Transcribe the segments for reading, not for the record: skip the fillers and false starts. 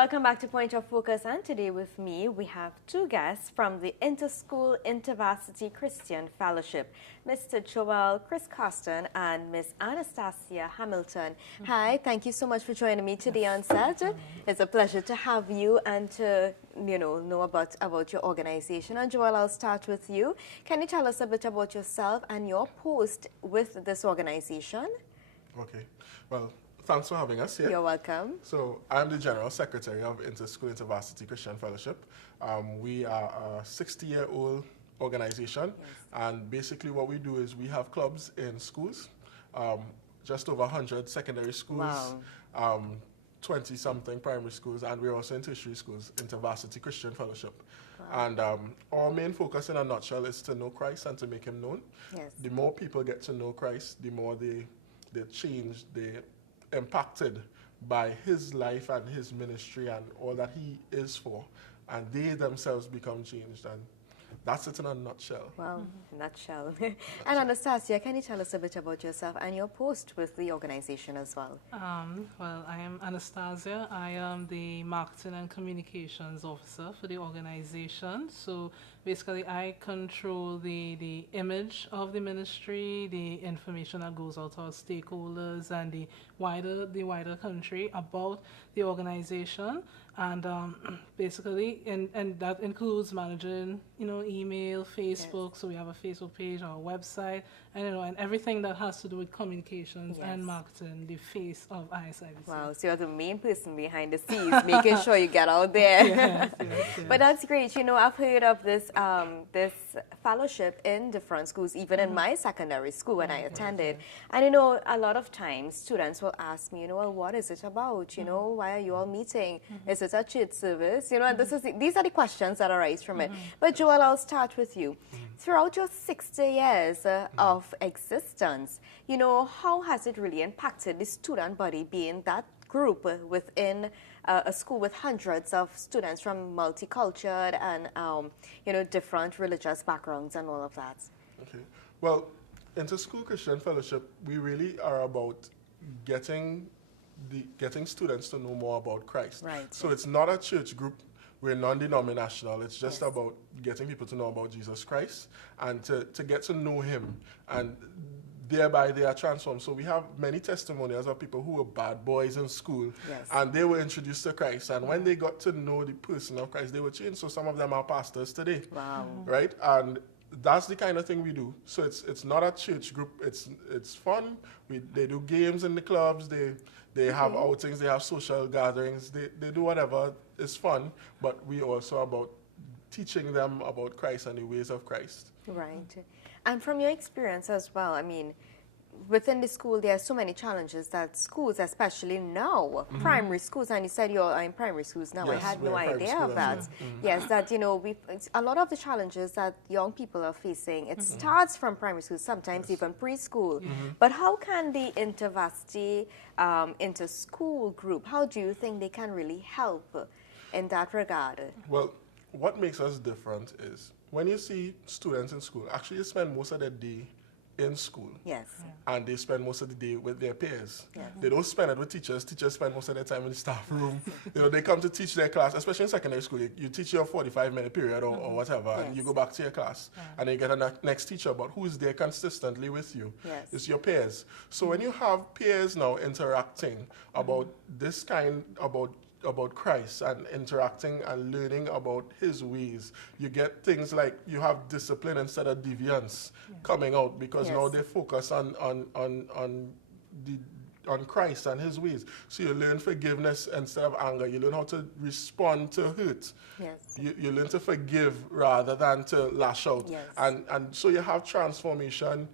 Welcome back to Point of Focus, and today with me we have two guests from the Interschool Intervarsity Christian Fellowship, Mr. Joel Chris Coston and Miss Anastacia Hamilton. Hi, thank you so much for joining me today on set. It's a pleasure to have you and to know about your organization. And Joel, I'll start with you. Can you tell us a bit about yourself and your post with this organization? Okay, well, thanks for having us here. You're welcome. So I'm the General Secretary of Interschool Intervarsity Christian Fellowship. We are a 60-year-old organization, and basically what we do is we have clubs in schools, just over 100 secondary schools, 20-something primary schools, and we're also in tertiary schools, Intervarsity Christian Fellowship. Wow. And our main focus in a nutshell is to know Christ and to make him known. Yes. The more people get to know Christ, the more they change, they're impacted by his life and his ministry and all that he is for, and they themselves become changed, and that's it in a nutshell. Well, nutshell. And Anastacia, can you tell us a bit about yourself and your post with the organization as well? Well, I am Anastacia. I am the Marketing and Communications Officer for the organization. So basically, I control the image of the ministry, the information that goes out to our stakeholders and the wider country about the organization. And basically, and that includes managing, email, Facebook. Yes. So we have a Facebook page, our website, and and everything that has to do with communications and marketing, the face of ISIBC. Wow, so you're the main person behind the scenes, making sure you get out there. Yes. But that's great. I've heard of this this fellowship in different schools, even in my secondary school when I attended. And a lot of times students will ask me, well, what is it about? Why are you all meeting? Is it a church service? And these are the questions that arise from it. But Joel, I'll start with you. Throughout your 60 years of existence, how has it really impacted the student body, being that group within a school with hundreds of students from multicultural and different religious backgrounds and all of that? Okay. Well, Interschool Christian Fellowship, we really are about getting students to know more about Christ. Right. So it's not a church group. We're non-denominational. It's just about getting people to know about Jesus Christ and to get to know him, and thereby they are transformed. So we have many testimonials of people who were bad boys in school, and they were introduced to Christ. And when they got to know the person of Christ, they were changed. So some of them are pastors today. Wow. Right? And that's the kind of thing we do. So it's not a church group. It's fun. They do games in the clubs. They have outings. They have social gatherings. They do whatever. It's fun. But we also about teaching them about Christ and the ways of Christ. Right. And from your experience as well, within the school, there are so many challenges that schools, especially now, primary schools, and you said you're in primary schools now. Yes, I had no idea of that. Yes, that, a lot of the challenges that young people are facing, it starts from primary school, sometimes even preschool. But how can the InterVarsity inter-school group, how do you think they can really help in that regard? Well, what makes us different is when you see students in school, actually they spend most of their day in school. Yes. And they spend most of the day with their peers. Yes. They don't spend it with teachers. Teachers spend most of their time in the staff room. They come to teach their class, especially in secondary school. You teach your 45-minute period or whatever, and you go back to your class, and then you get a next teacher, but who is there consistently with you? Yes. It's your peers. So when you have peers now interacting about this kind, about Christ and interacting and learning about his ways, you get things like you have discipline instead of deviance coming out, because now they focus on Christ and his ways. So you learn forgiveness instead of anger. You learn how to respond to hurt. Yes. You learn to forgive rather than to lash out. Yes. And so you have transformation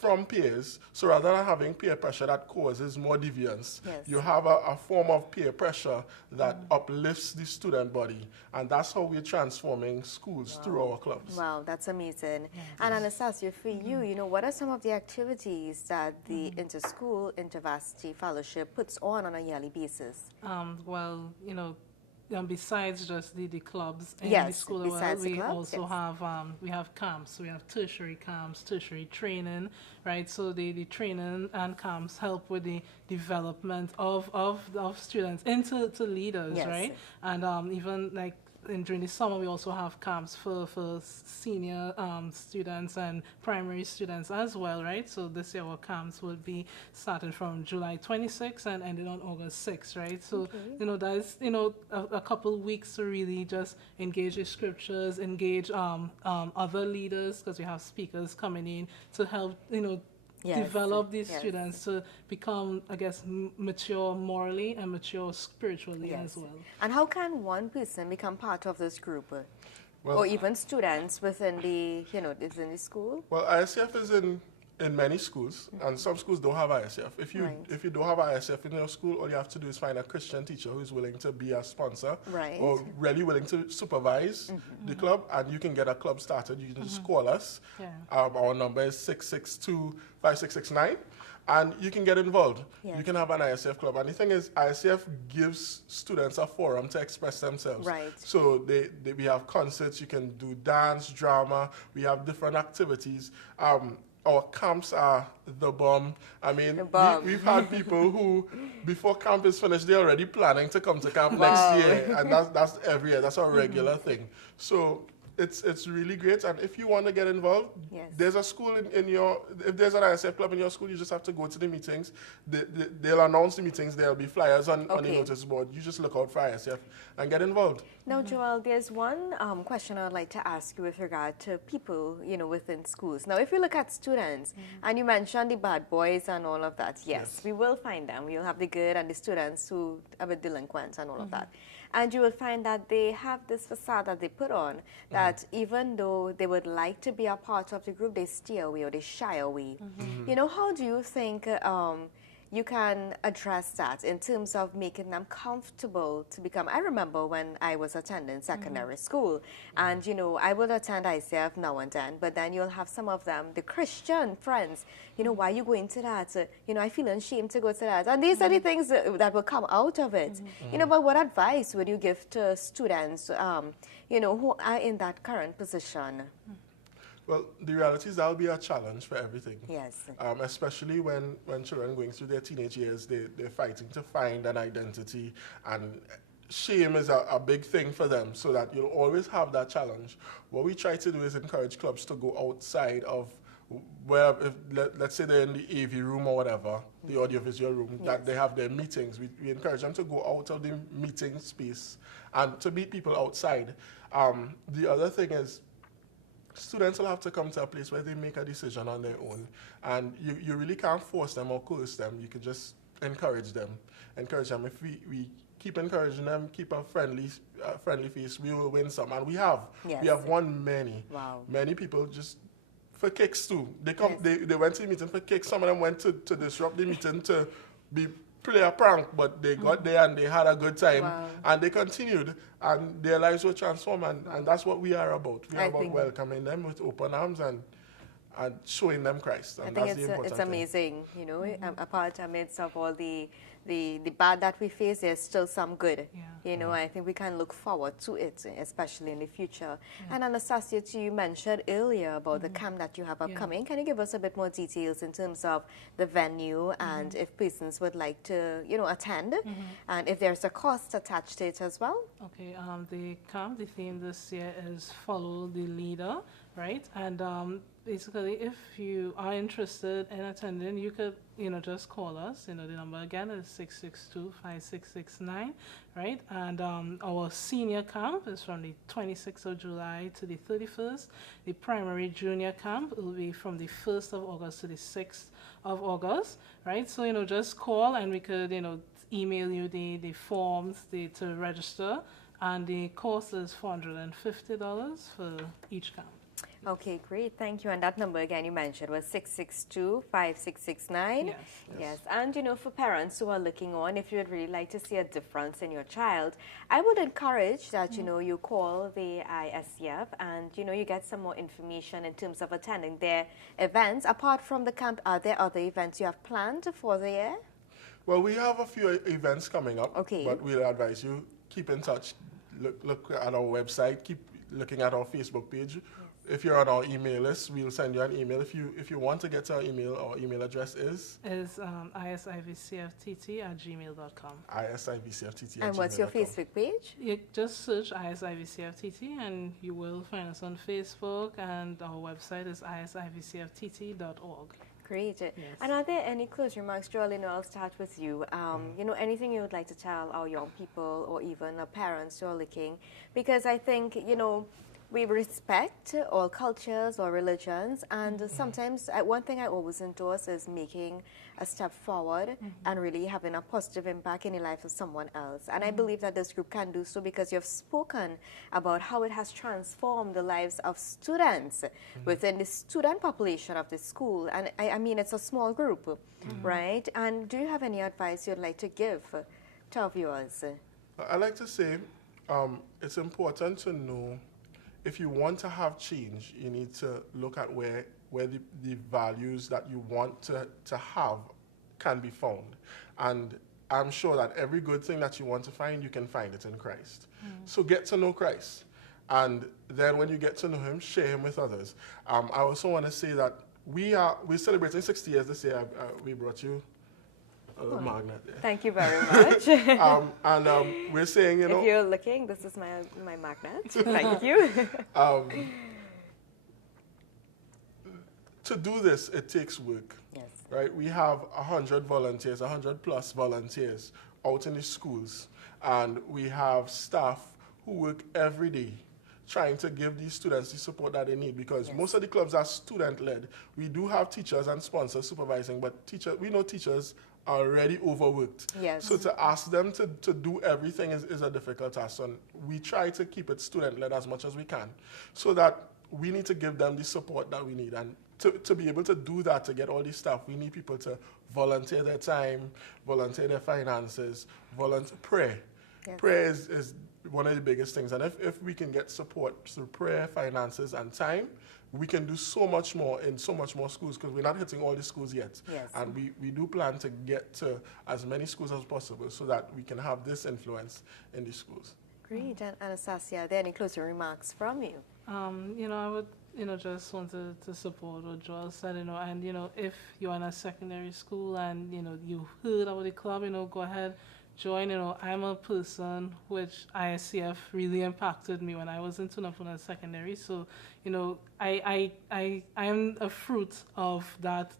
from peers. So rather than having peer pressure that causes more deviance, you have a form of peer pressure that uplifts the student body. And that's how we're transforming schools through our clubs. Wow, that's amazing. And Anastacia, for you, what are some of the activities that the Interschool Intervarsity Fellowship puts on a yearly basis? Well, besides just the clubs in yes, the school, we also have we have camps. We have tertiary camps, tertiary training, right? So the training and camps help with the development of students into leaders, yes, right? And even like during the summer, we also have camps for senior students and primary students as well, right? So this year our camps will be starting from July 26th and ending on August 6th, right? So, that is, a couple weeks to really just engage the scriptures, engage other leaders, because we have speakers coming in to help, develop these students to become, I guess, mature morally and mature spiritually as well. And how can one person become part of this group? Or even students within the, within the school? Well, ISF is in many schools, and some schools don't have ISF. If you don't have ISF in your school, all you have to do is find a Christian teacher who's willing to be a sponsor or really willing to supervise the club, and you can get a club started. You can just call us. Yeah. Our number is 662-5669, and you can get involved. Yes. You can have an ISF club. And the thing is, ISF gives students a forum to express themselves. Right. So we have concerts, you can do dance, drama, we have different activities. Our camps are the bomb. I mean, we've had people who, before camp is finished, they're already planning to come to camp next year. And that's every year. That's a regular thing. So it's really great. And if you want to get involved, there's a school if there's an ISF club in your school, you just have to go to the meetings. They'll announce the meetings. There'll be flyers on the notice board. You just look out for ISF and get involved. Now, Joel, there's one question I'd like to ask you with regard to people, within schools. Now, if you look at students, and you mentioned the bad boys and all of that, yes, we will find them. We'll have the good and the students who are the delinquents and all of that. And you will find that they have this facade that they put on that even though they would like to be a part of the group, they stay away or they shy away. How do you think you can address that in terms of making them comfortable to become? I remember when I was attending secondary school, and I would attend ICF now and then, but then you'll have some of them, the Christian friends, why are you going to that? I feel ashamed to go to that. And these are the things that will come out of it. But what advice would you give to students, who are in that current position? Well, the reality is that'll be a challenge for everything. Yes. Especially when children going through their teenage years, they're fighting to find an identity, and shame is a big thing for them, so that you'll always have that challenge. What we try to do is encourage clubs to go outside of where, let's say they're in the AV room or whatever, the audiovisual room, that they have their meetings. We encourage them to go out of the meeting space and to meet people outside. The other thing is, students will have to come to a place where they make a decision on their own, and you really can't force them or coerce them. You can just encourage them. If we keep encouraging them, keep a friendly face, we will win some. And we have won many. Wow. Many people just for kicks too. They went to the meeting for kicks. Some of them went to disrupt the meeting to play a prank, but they got there and they had a good time. Wow. And they continued, and their lives were transformed, and that's what we are about. We are about welcoming them with open arms and showing them Christ. And I think it's amazing, apart amidst of all the bad that we face, there's still some good. I think we can look forward to it, especially in the future. And Anastacio, you mentioned earlier about the camp that you have upcoming. Can you give us a bit more details in terms of the venue and if persons would like to, attend, and if there's a cost attached to it as well? Okay, the camp, the theme this year is Follow the Leader, right? And basically, if you are interested in attending, you could, just call us. The number again is 662-5669, right? And our senior camp is from the 26th of July to the 31st. The primary junior camp will be from the 1st of August to the 6th of August, right? So, just call and we could, email you the forms to register. And the cost is $450 for each camp. Okay, great. Thank you. And that number again you mentioned was 662-5669. Yes. And for parents who are looking on, if you would really like to see a difference in your child, I would encourage that you call the ISCF and you get some more information in terms of attending their events. Apart from the camp, are there other events you have planned for the year? Well, we have a few events coming up. Okay. But we'll advise you keep in touch. Look at our website. Keep looking at our Facebook page. Yes. If you're on our email list, we'll send you an email. If you want to get our email, our email address is isivcftt@gmail.com. isivcftt@gmail.com. And what's your Facebook page? You just search isivcftt and you will find us on Facebook, and our website is isivcftt.org. Great. Yes. And are there any closing remarks, Joel? I'll start with you. You know, anything you would like to tell our young people or even our parents who are looking? Because I think, you know, we respect all cultures or religions, and sometimes one thing I always endorse is making a step forward and really having a positive impact in the life of someone else. And I believe that this group can do so because you've spoken about how it has transformed the lives of students within the student population of the school. And I mean, it's a small group, right? And do you have any advice you'd like to give to our viewers? I'd like to say it's important to know, if you want to have change, you need to look at where the values that you want to have can be found. And I'm sure that every good thing that you want to find, you can find it in Christ. So get to know Christ. And then when you get to know him, share him with others. I also want to say that we're celebrating 60 years this year. We brought you a magnet there. Thank you very much. We're saying, you know, if you're looking, this is my magnet. Thank you. To do this, it takes work. Yes. Right? We have 100 volunteers, 100 plus volunteers out in the schools, and we have staff who work every day trying to give these students the support that they need, because most of the clubs are student-led. We do have teachers and sponsors supervising, but we know teachers are already overworked. Yes. So to ask them to do everything is a difficult task. And we try to keep it student-led as much as we can, so that we need to give them the support that we need. And to be able to do that, to get all this stuff, we need people to volunteer their time, volunteer their finances, pray. Yes. Prayer is one of the biggest things. And if we can get support through prayer, finances, and time, we can do so much more in so much more schools, because we're not hitting all the schools yet. Yes. And we do plan to get to as many schools as possible so that we can have this influence in the schools. Great. And Anastacia, are there any closing remarks from you? You know, I would, just want to support what Joel said, and, if you're in a secondary school and, you heard about the club, go ahead, join. I'm a person which ISCF really impacted me when I was in Tunapuna Secondary. So, I am a fruit of that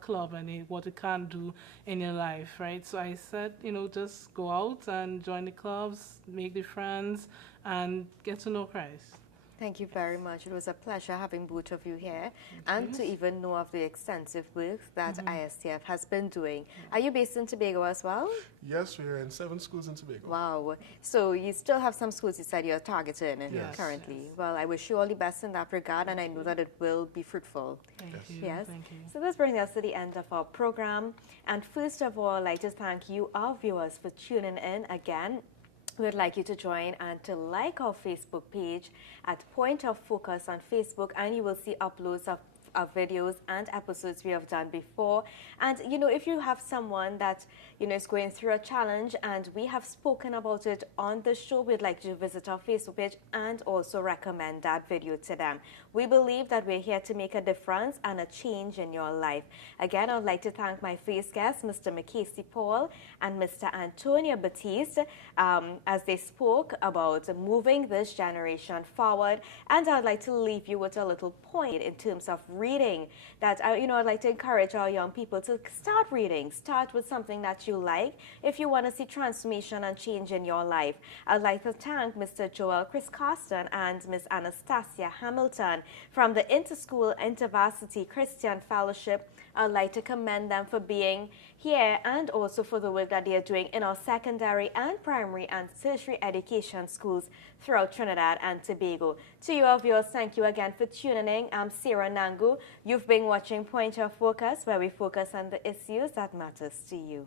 club and what it can do in your life, right? So I said, just go out and join the clubs, make the friends, and get to know Christ. Thank you very much. It was a pleasure having both of you here and to even know of the extensive work that ISTF has been doing. Are you based in Tobago as well? Yes, we're in 7 schools in Tobago. Wow. So you still have some schools you said you're targeting currently. Yes. Well, I wish you all the best in that regard, and I know that it will be fruitful. Thank you. Yes. Thank you. So this brings us to the end of our program. And first of all, I'd like to thank you, our viewers, for tuning in again. We'd like you to join and to like our Facebook page at Point of Focus on Facebook, and you will see uploads of videos and episodes we have done before. And if you have someone that is going through a challenge and we have spoken about it on the show, we'd like you to visit our Facebook page and also recommend that video to them. We believe that we're here to make a difference and a change in your life. Again, I'd like to thank my first guests, Mr. McCasey Paul and Mr. Antonio Batiste, as they spoke about moving this generation forward. And I'd like to leave you with a little point in terms of reading, that I'd like to encourage our young people to start reading. Start with something that you like if you want to see transformation and change in your life. I'd like to thank Mr. Joel Chris Carsten and Ms. Anastacia Hamilton from the Interschool InterVarsity Christian Fellowship. I'd like to commend them for being here and also for the work that they are doing in our secondary and primary and tertiary education schools throughout Trinidad and Tobago. To you, our viewers, thank you again for tuning in. I'm Sarah Nangu. You've been watching Point of Focus, where we focus on the issues that matters to you.